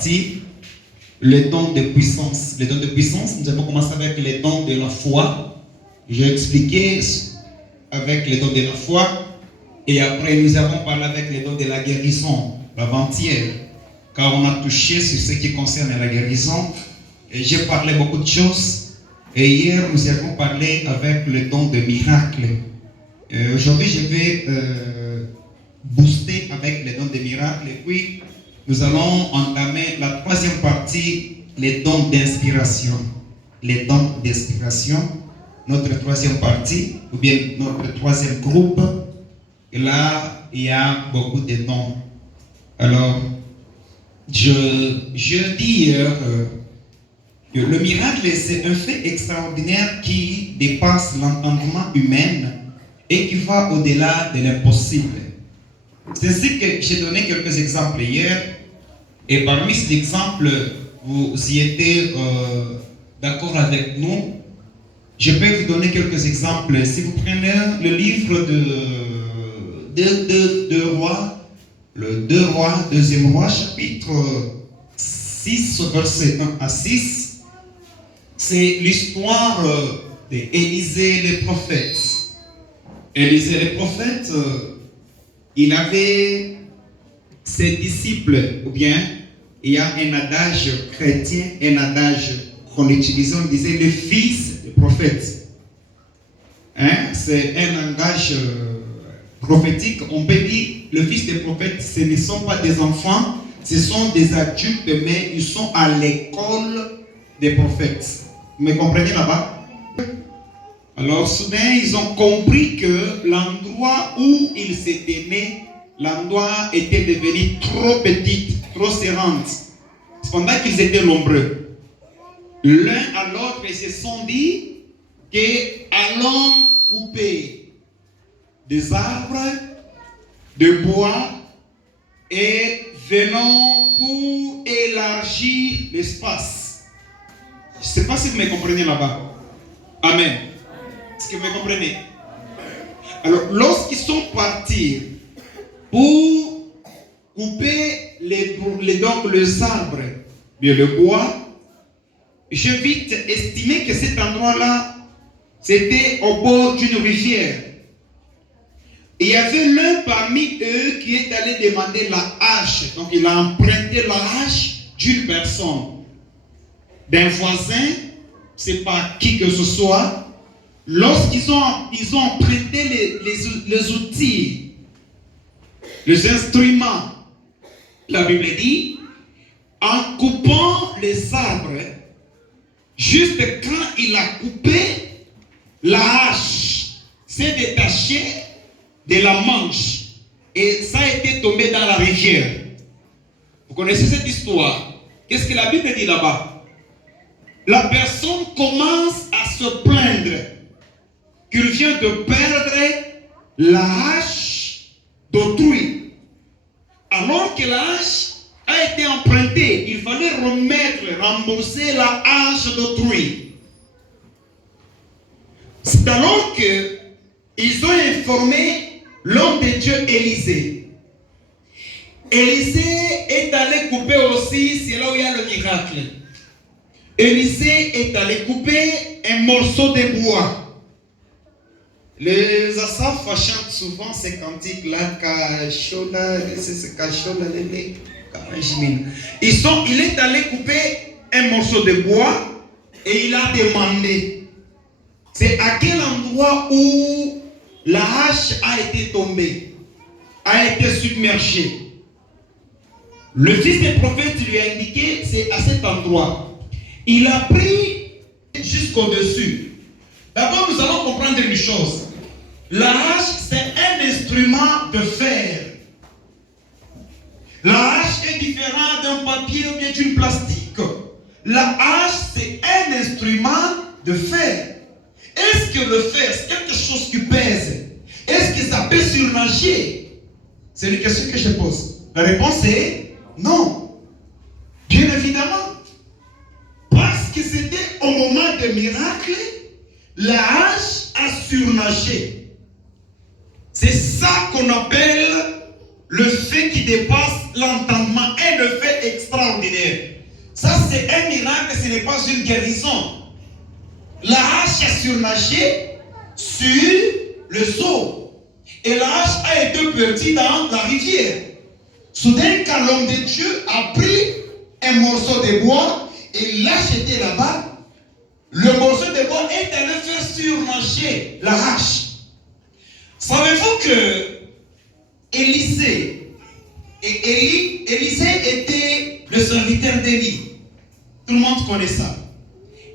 partie, les dons de puissance. Les dons de puissance, nous avons commencé avec les dons de la foi. J'ai expliqué avec les dons de la foi. Et après, nous avons parlé avec les dons de la guérison, l'avant-hier. Car on a touché sur ce qui concerne la guérison. Et j'ai parlé beaucoup de choses. Et hier, nous avons parlé avec le don de miracle. Aujourd'hui, je vais booster avec les dons de miracle. Et puis, nous allons entamer la troisième partie, les dons d'inspiration. Les dons d'inspiration, notre troisième partie, ou bien notre troisième groupe. Et là, il y a beaucoup de dons. Alors, je dis hier que le miracle, c'est un fait extraordinaire qui dépasse l'entendement humain et qui va au-delà de l'impossible. C'est ainsi que j'ai donné quelques exemples hier. Et parmi ces exemples, vous y étiez d'accord avec nous. Je vais vous donner quelques exemples. Si vous prenez le livre de Rois, le 2 Rois, deuxième Roi, chapitre 6, verset 1 à 6, c'est l'histoire d'Élisée le prophète. Élisée le prophète, il avait ses disciples, ou bien il y a un adage chrétien, un adage qu'on utilise, on disait le fils du prophète. Hein? C'est un langage prophétique. On peut dire le fils des prophètes, ce ne sont pas des enfants, ce sont des adultes, mais ils sont à l'école des prophètes. Vous me comprenez là-bas? Alors soudain, ils ont compris que l'endroit où ils s'étaient nés, l'endroit était devenu trop petit, trop serrante. Cependant qu'ils étaient nombreux. L'un à l'autre, ils se sont dit que allons couper des arbres, de bois, et venons pour élargir l'espace. Je ne sais pas si vous me comprenez là-bas. Amen. Est-ce que vous me comprenez? Alors, lorsqu'ils sont partis pour couper les arbres, bien le bois, j'ai vite estimé que cet endroit-là, c'était au bord d'une rivière. Et il y avait l'un parmi eux qui est allé demander la hache. Donc il a emprunté la hache d'une personne, d'un voisin, c'est pas qui que ce soit. Lorsqu'ils ont emprunté les outils, les instruments, la Bible dit, en coupant les arbres, juste quand il a coupé, la hache s'est détachée de la manche et ça a été tombé dans la rivière. Vous connaissez cette histoire? Qu'est-ce que la Bible dit là-bas? La personne commence à se plaindre qu'il vient de perdre la hache d'autrui. Alors que la hache a été empruntée, il fallait rembourser la hache d'autrui. C'est alors qu'ils ont informé l'homme de Dieu Élisée. Élisée est allé couper aussi, c'est là où il y a le miracle. Élisée est allé couper un morceau de bois. Les Asaf chantent souvent ces cantiques-là, il est allé couper un morceau de bois et il a demandé, c'est à quel endroit où la hache a été tombée, a été submergée. Le fils des prophètes lui a indiqué, c'est à cet endroit. Il a pris jusqu'au-dessus. D'abord, nous allons comprendre une chose. La hache, c'est un instrument de fer. La hache est différente d'un papier ou bien d'une plastique. La hache, c'est un instrument de fer. Est-ce que le fer, c'est quelque chose qui pèse? Est-ce que ça peut surnager? C'est une question que je pose. La réponse est non. Bien évidemment. Parce que c'était au moment de miracle, la hache a surnagé. C'est ça qu'on appelle le fait qui dépasse l'entendement et le fait extraordinaire. Ça, c'est un miracle, ce n'est pas une guérison. La hache a surnagé sur le seau. Et la hache a été perdue dans la rivière. Soudain, quand l'homme de Dieu a pris un morceau de bois et l'a jeté là-bas, le morceau de bois est allé faire surnager la hache. Savez-vous que Élisée était le serviteur d'Élie. Tout le monde connaît ça.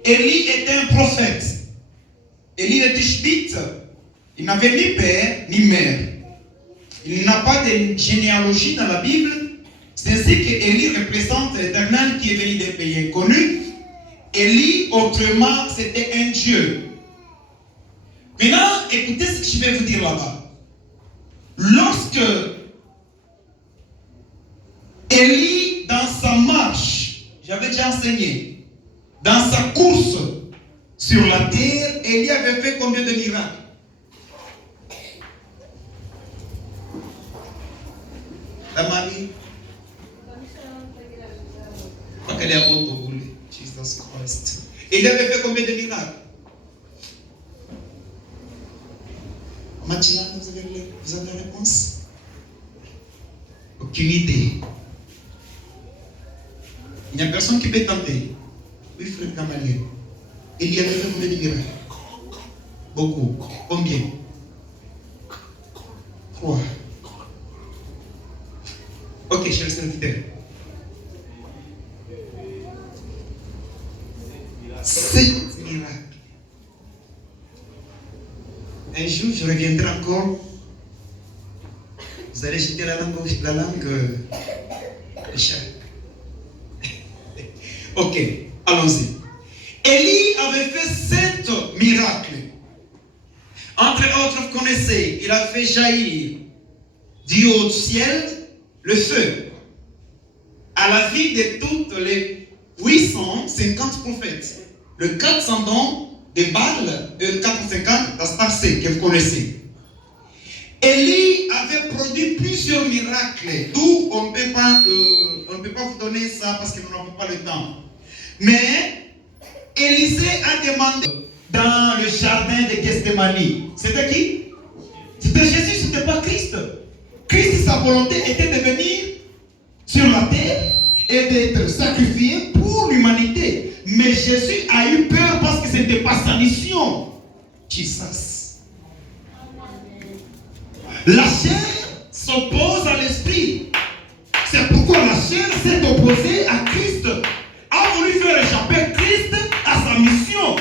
Élie était un prophète. Élie était tishbite. Il n'avait ni père ni mère. Il n'a pas de généalogie dans la Bible. C'est ainsi qu'Élie représente l'Éternel qui est venu des pays inconnus. Élie, autrement, c'était un Dieu. Maintenant, écoutez ce que je vais vous dire là-bas. Lorsque Élie, dans sa marche, j'avais déjà enseigné, dans sa course sur la terre, Élie avait fait combien de miracles? La Marie? Pas qu'elle est à votre boule. Jesus Christ. Élie avait fait combien de miracles? Mathilda, vous avez la réponse? Aucune idée. Il n'y a personne qui peut tenter. Oui, frère Gamaliel. Il y avait fait combien de miracles? Beaucoup. Combien? 3. Ok, cher serviteur. 7 miracles. Un jour, je reviendrai encore. Vous allez jeter la langue le chat. Ok, allons-y. Élie avait fait 7 miracles. Entre autres, vous connaissez, il a fait jaillir du haut du ciel le feu à la vie de toutes les 850 prophètes. Le 400 dons de Baal et le 450 d'Astarté que vous connaissez. Élie avait produit plusieurs miracles, d'où on ne peut pas vous donner ça parce que nous n'avons pas le temps. Mais Élisée a demandé dans le jardin de Gethsémani. C'était qui? C'était Jésus, ce n'était pas Christ. Christ, sa volonté était de venir sur la terre et d'être sacrifié pour l'humanité. Mais Jésus a eu peur parce que ce n'était pas sa mission. Jesus. La chair s'oppose à l'esprit. C'est pourquoi la chair s'est opposée à Christ. A voulu faire échapper Christ à sa mission.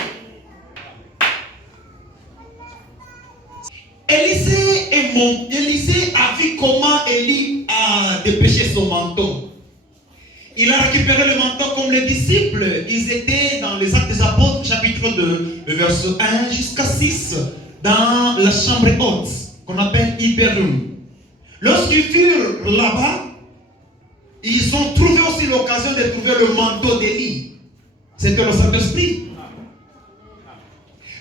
Élisée a vu comment Élie a dépêché son manteau. Il a récupéré le manteau comme les disciples. Ils étaient dans les Actes des Apôtres, chapitre 2, le verset 1 jusqu'à 6, dans la chambre haute, qu'on appelle Hyperum. Lorsqu'ils furent là-bas, ils ont trouvé aussi l'occasion de trouver le manteau d'Élie. C'était le Saint-Esprit.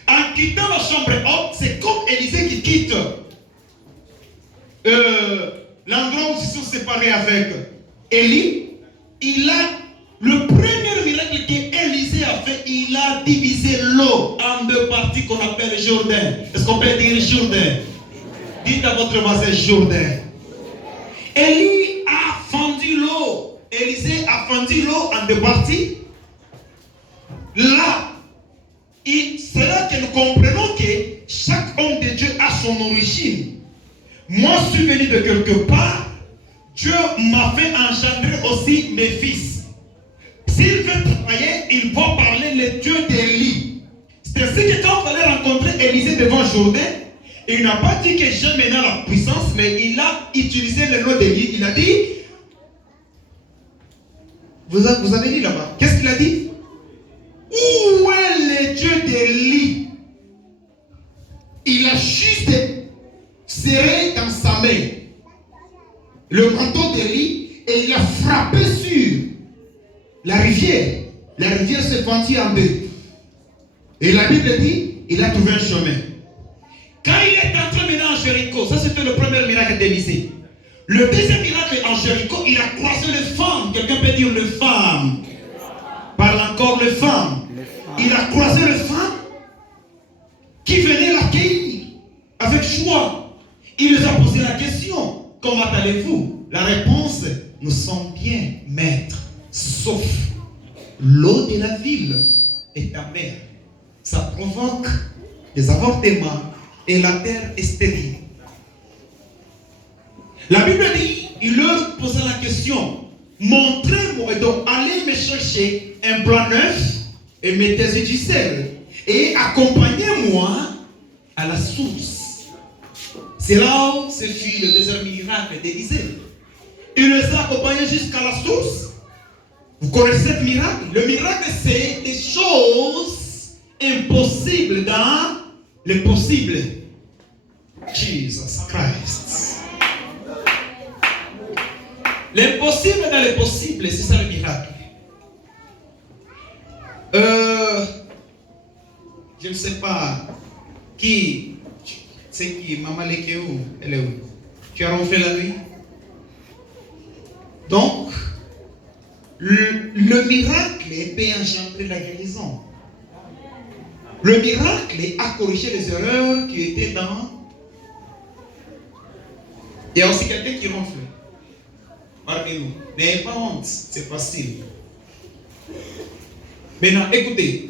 En quittant la chambre haute, c'est comme Élisée qui quitte l'endroit où ils se sont séparés avec Élie. Il a le premier miracle qu'Élisée a fait, il a divisé l'eau en 2 parties qu'on appelle Jourdain. Est-ce qu'on peut dire Jourdain? Dites à votre voisin Jourdain. Élie a fendu l'eau. Élisée a fendu l'eau en 2 parties. Là, c'est là que nous comprenons que chaque homme de Dieu a son origine. Moi, je suis venu de quelque part. Dieu m'a fait engendrer aussi mes fils. S'il veut travailler, il va parler le Dieu d'Élie. C'est ainsi que quand on allait rencontrer Élisée devant Jourdain, il n'a pas dit que j'ai maintenant la puissance, mais il a utilisé le nom d'Élie. Il a dit, vous avez dit là-bas, qu'est-ce qu'il a dit? Où est le Dieu d'Élie? Il a juste serré dans sa main le manteau d'Élie et il a frappé sur la rivière. La rivière se fendit en 2. Et la Bible dit, il a trouvé un chemin. Quand il est entré maintenant en Jéricho, ça c'était le premier miracle d'Élisée. Le deuxième miracle en Jéricho, il a croisé les femmes. Quelqu'un peut dire les femmes. encore les femmes. Il a croisé les femmes qui venaient l'accueillir avec joie. Il les a posé la question, comment allez-vous? La réponse, nous sommes bien, maître, sauf l'eau de la ville est amère. Ça provoque des avortements et la terre est stérile. La Bible dit, il leur posa la question, montrez-moi, donc allez me chercher un plat neuf et mettez-y du sel et accompagnez-moi à la source. C'est là où se fit le deuxième miracle d'Élisée. Il les a accompagnés jusqu'à la source. Vous connaissez ce miracle? Le miracle, c'est des choses impossibles dans le possible. Jesus Christ. L'impossible dans le possible, c'est ça le miracle. Je ne sais pas qui, c'est qui, Maman Lekeu, elle est où? Tu as ronflé la nuit? Donc, le miracle peut engendrer la guérison. Le miracle a corrigé les erreurs qui étaient dans. Il y a aussi quelqu'un qui ronfle. Parmi nous. N'ayez pas honte, c'est facile. Maintenant, écoutez.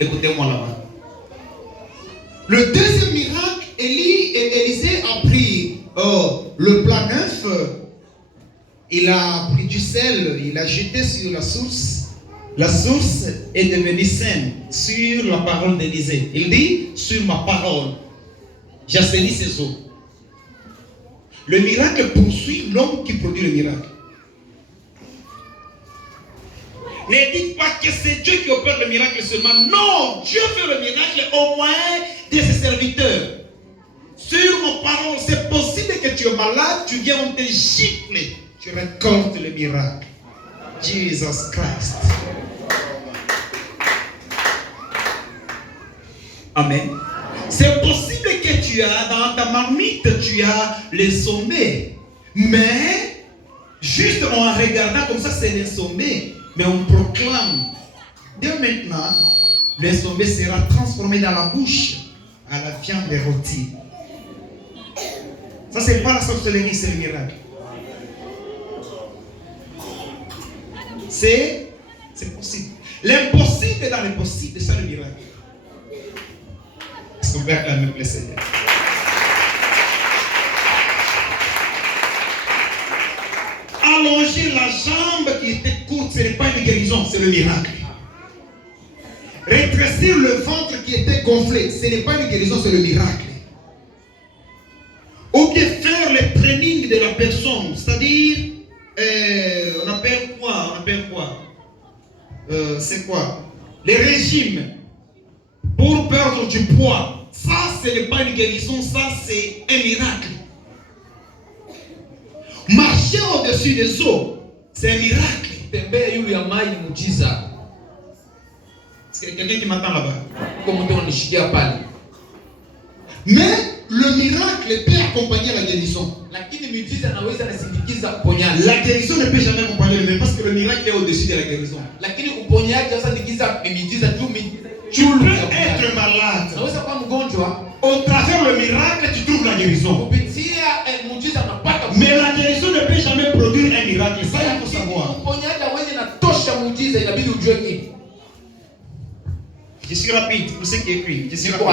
Écoutez-moi là-bas. Le deuxième miracle, Élisée a pris le plat neuf. Il a pris du sel, il a jeté sur la source. La source est devenue saine sur la parole d'Élisée. Il dit, sur ma parole, j'assainis ses eaux. Le miracle poursuit l'homme qui produit le miracle. Ne dites pas que c'est Dieu qui opère le miracle seulement. Non, Dieu fait le miracle au moins de ses serviteurs. Sur mon parole, c'est possible que tu es malade, tu viens, on te gifle, tu récoltes le miracle. Jesus Christ. Amen. C'est possible que tu as dans ta marmite, tu as les sommets. Mais, juste en regardant comme ça, c'est les sommets. Mais on proclame, dès maintenant, le sommet sera transformé dans la bouche à la viande rôtie. Ça, c'est pas la sorcellerie, c'est le miracle. C'est possible. L'impossible dans l'impossible, c'est le miracle. Est-ce qu'on peut acclamer le Seigneur? Allonger la jambe qui était courte, ce n'est pas une guérison, c'est le miracle. Rétrécir le ventre qui était gonflé, ce n'est pas une guérison, c'est le miracle. Ou bien faire le training de la personne, c'est-à-dire, on appelle quoi? C'est quoi? Les régimes pour perdre du poids. Ça, ce n'est pas une guérison, ça, c'est un miracle. Marcher au-dessus des eaux, c'est un miracle. Est-ce qu'il y a quelqu'un qui m'attend là-bas? Mais le miracle peut accompagner la guérison. La guérison ne peut jamais accompagner le miracle parce que le miracle est au-dessus de la guérison. Tu peux être malade. Au travers le miracle, tu trouves la guérison. Mais la guérison ne peut jamais produire un miracle. Ça, il faut savoir. Je suis rapide pour ceux qui écrivent. Je suis rapide.